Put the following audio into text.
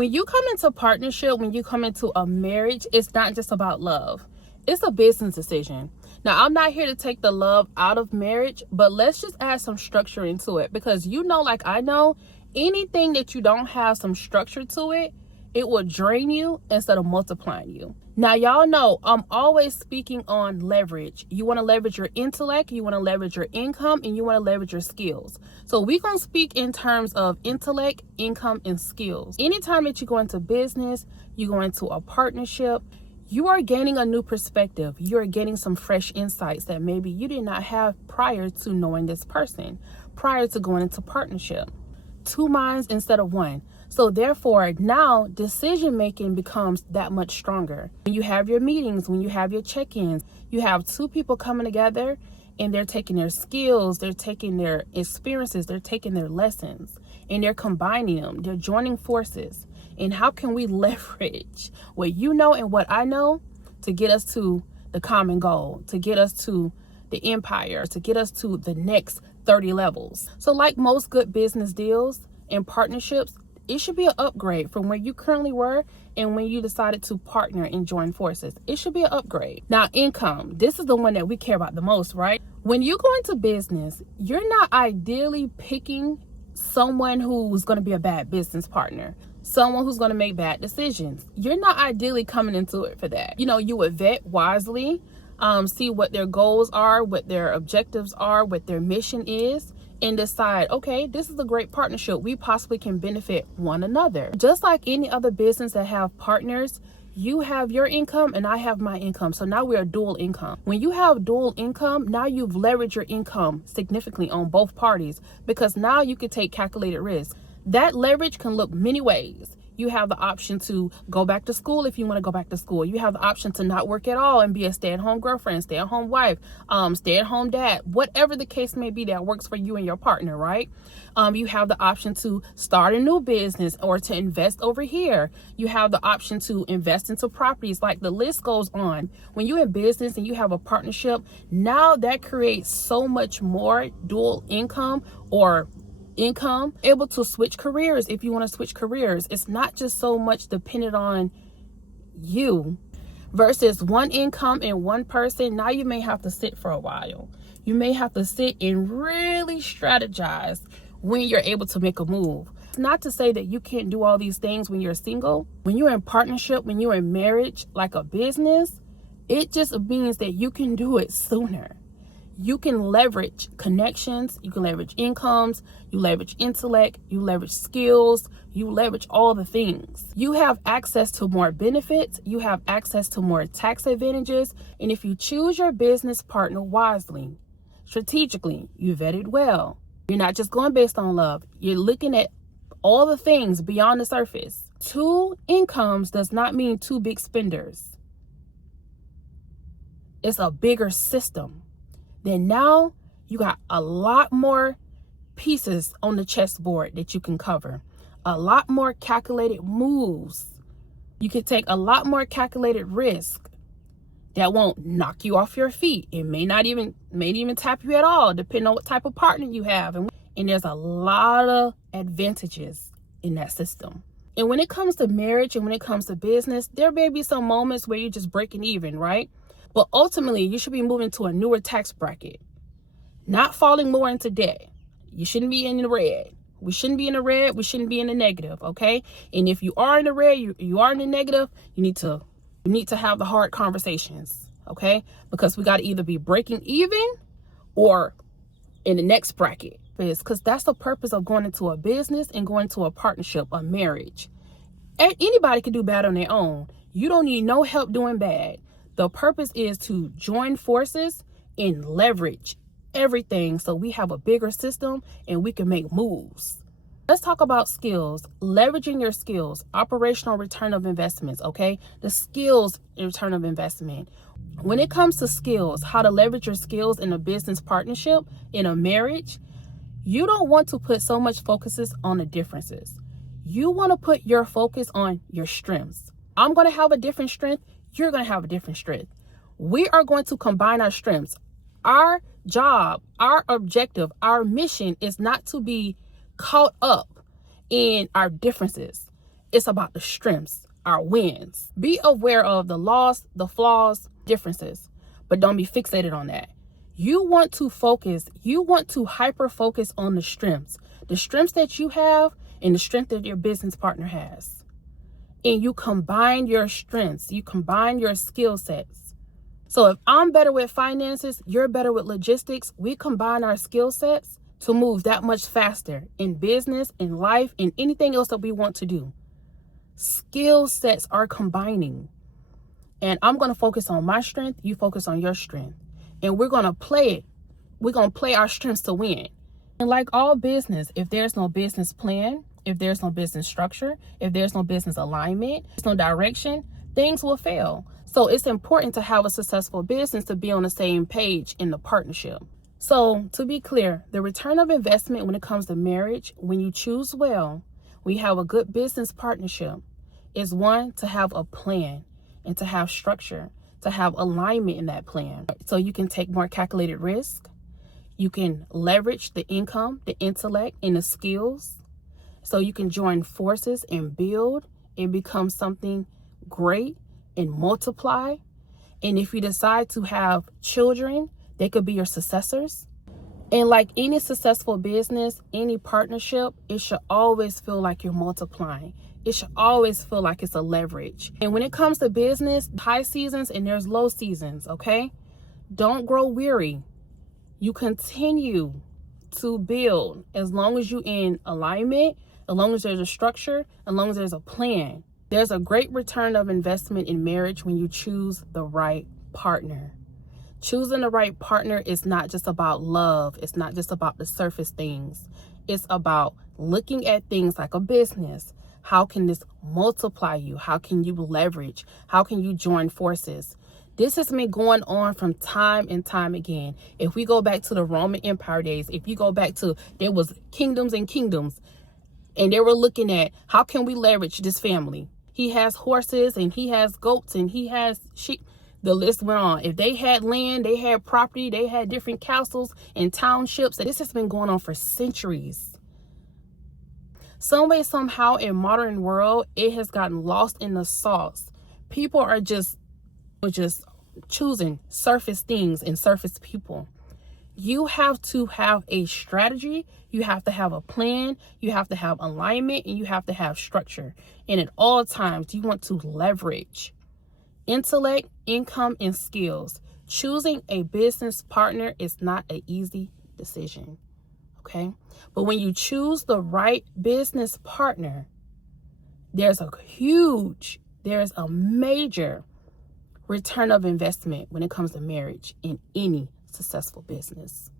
When you come into partnership, when you come into a marriage, it's not just about love. It's a business decision. Now, I'm not here to take the love out of marriage, but let's just add some structure into it, because like I know, anything that you don't have some structure to it, it will drain you instead of multiplying you. Now, y'all know I'm always speaking on leverage. You want to leverage your intellect, you want to leverage your income, and you want to leverage your skills. So we're going to speak in terms of intellect, income, and skills. Anytime that you go into business, you go into a partnership, you are gaining a new perspective. You are getting some fresh insights that maybe you did not have prior to knowing this person, prior to going into partnership. Two minds instead of one. So therefore, now decision making becomes that much stronger. When you have your meetings, when you have your check-ins, you have two people coming together and they're taking their skills, they're taking their experiences, they're taking their lessons, and they're combining them. They're joining forces. And how can we leverage what you know and what I know to get us to the common goal, to get us to the empire, to get us to the next 30 levels? So like most good business deals and partnerships, it should be an upgrade from where you currently were and when you decided to partner and join forces. It should be an upgrade. Now, income. This is the one that we care about the most, right? When you go into business, you're not ideally picking someone who's going to be a bad business partner, someone who's going to make bad decisions. You're not ideally coming into it for that. You would vet wisely, see what their goals are, what their objectives are, what their mission is, and decide, okay, this is a great partnership. We possibly can benefit one another. Just like any other business that have partners, you have your income and I have my income. So now we are dual income. When you have dual income, now you've leveraged your income significantly on both parties, because now you can take calculated risk. That leverage can look many ways. You have the option to go back to school if you want to go back to school. You have the option to not work at all and be a stay-at-home girlfriend, stay-at-home wife, stay-at-home dad, whatever the case may be that works for you and your partner, right? You have the option to start a new business or to invest over here. You have the option to invest into properties. Like, the list goes on. When you're in business and you have a partnership, now that creates so much more dual income or income, able to switch careers if you want to switch careers. It's not just so much dependent on you versus one income and one person. Now you may have to sit for a while. You may have to sit and really strategize when you're able to make a move. It's not to say that you can't do all these things when you're single. When you're in partnership, when you're in marriage, like a business, it just means that you can do it sooner. You can leverage connections, you can leverage incomes, you leverage intellect, you leverage skills, you leverage all the things. You have access to more benefits, you have access to more tax advantages, and if you choose your business partner wisely, strategically, you vet it well. You're not just going based on love, you're looking at all the things beyond the surface. Two incomes does not mean two big spenders. It's a bigger system. Then now you got a lot more pieces on the chessboard that you can cover, a lot more calculated moves. You can take a lot more calculated risk that won't knock you off your feet. It may even tap you at all, depending on what type of partner you have. And there's a lot of advantages in that system. And when it comes to marriage and when it comes to business, there may be some moments where you're just breaking even, right? But ultimately, you should be moving to a newer tax bracket, not falling more into debt. You shouldn't be in the red. We shouldn't be in the red. We shouldn't be in the negative, okay? And if you are in the red, you are in the negative, you need to have the hard conversations, okay? Because we got to either be breaking even or in the next bracket. Because that's the purpose of going into a business and going to a partnership, a marriage. Anybody can do bad on their own. You don't need no help doing bad. The purpose is to join forces and leverage everything so we have a bigger system and we can make moves. Let's talk about skills, leveraging your skills, operational return of investments, okay? The skills return of investment. When it comes to skills, how to leverage your skills in a business partnership, in a marriage, you don't want to put so much focuses on the differences. You want to put your focus on your strengths. I'm going to have a different strength. You're going to have a different strength. We are going to combine our strengths. Our job, our objective, our mission is not to be caught up in our differences. It's about the strengths, our wins. Be aware of the loss, the flaws, differences, but don't be fixated on that. You want to hyper focus on the strengths that you have and the strength that your business partner has. And you combine your strengths, you combine your skill sets. So if I'm better with finances, you're better with logistics, we combine our skill sets to move that much faster in business, in life, in anything else that we want to do. Skill sets are combining. And I'm going to focus on my strength, you focus on your strength. And we're going to play it. We're going to play our strengths to win. And like all business, if there's no business plan, if there's no business structure, if there's no business alignment, there's no direction, things will fail. So it's important to have a successful business to be on the same page in the partnership. So to be clear, the return of investment when it comes to marriage, when you choose well, we have a good business partnership, is one, to have a plan and to have structure, to have alignment in that plan. So you can take more calculated risk. You can leverage the income, the intellect, and the skills. So you can join forces and build and become something great and multiply. And if you decide to have children, they could be your successors. And like any successful business, any partnership, it should always feel like you're multiplying. It should always feel like it's a leverage. And when it comes to business, high seasons and there's low seasons, okay? Don't grow weary. You continue to build as long as you're in alignment, as long as there's a structure, as long as there's a plan. There's a great return of investment in marriage when you choose the right partner. Choosing the right partner is not just about love. It's not just about the surface things. It's about looking at things like a business. How can this multiply you? How can you leverage? How can you join forces? This has been going on from time and time again. If we go back to the Roman Empire days, if you go back to, there was kingdoms and kingdoms, and they were looking at how can we leverage this family? He has horses and he has goats and he has sheep. The list went on. If they had land, they had property, they had different castles and townships. This has been going on for centuries. Some way, somehow in modern world, it has gotten lost in the sauce. People are just choosing surface things and surface people. You have to have a strategy. You have to have a plan. You have to have alignment and you have to have structure. And at all times, you want to leverage intellect, income, and skills. Choosing a business partner is not an easy decision. Okay. But when you choose the right business partner, there's a major return of investment when it comes to marriage in any successful business.